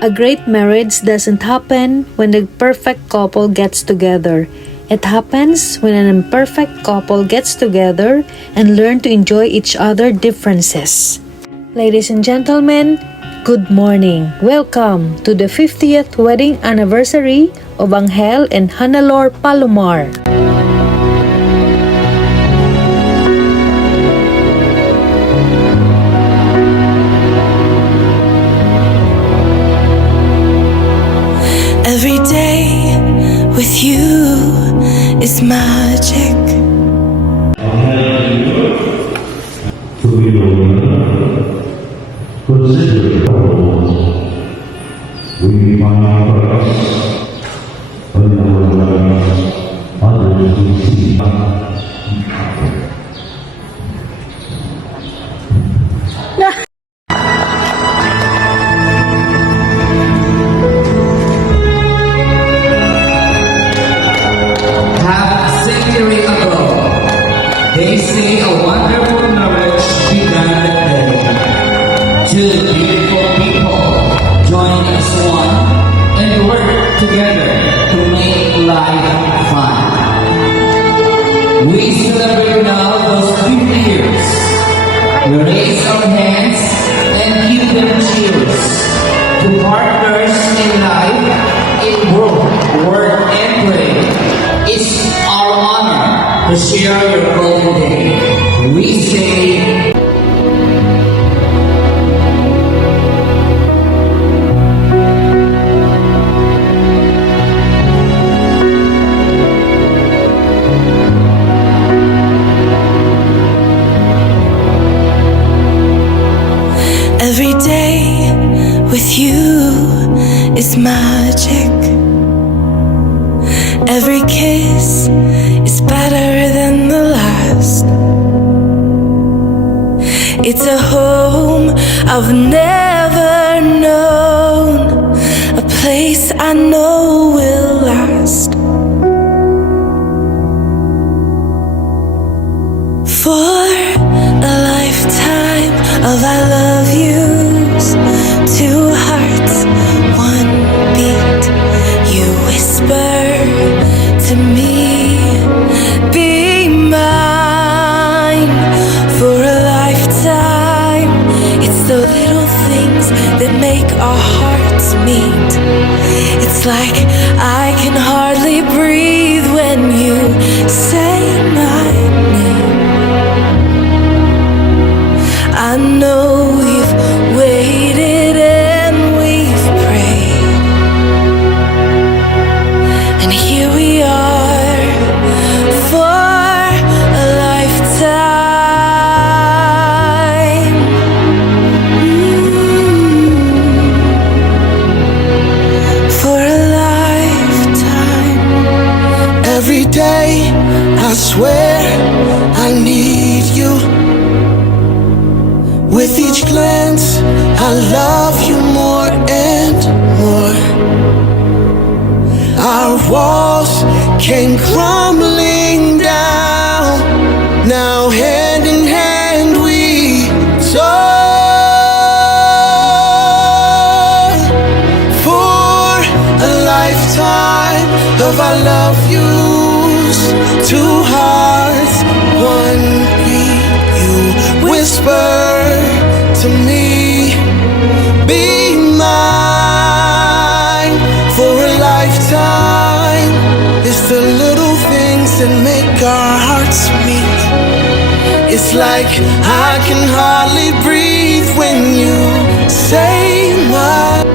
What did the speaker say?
A great marriage doesn't happen when the perfect couple gets together. It happens when an imperfect couple gets together and learn to enjoy each other's differences. Ladies and gentlemen, good morning. Welcome to the 50th wedding anniversary of Angel and Hannalor Palomar. Every day with you is magic. They say a wonderful marriage began that day. Two beautiful people join as one and work together to make life fun. We celebrate now those 50 years. We raise our hands and give them cheers to partners in life, in work and play. It's our honor to share your golden day. We say, Every day with you is magic. Every kiss is better than the last. It's a home I've never known, a place I know will last. For a lifetime of I love yous, two hearts, one beat. You whisper to me, be mine for a lifetime. It's the little things that make our hearts meet. It's like I can hardly breathe when you say my name. I know you've waited and we've prayed, and here we are for a lifetime. For a lifetime. Every day I swear I need you. With each glance I love you more and more. Our walls came crumbling down. Now hand in hand we soar for a lifetime of I love yous. Two hearts, one beat. You whisper to me, be mine for a lifetime. It's the little things that make our hearts meet. It's like I can hardly breathe when you say my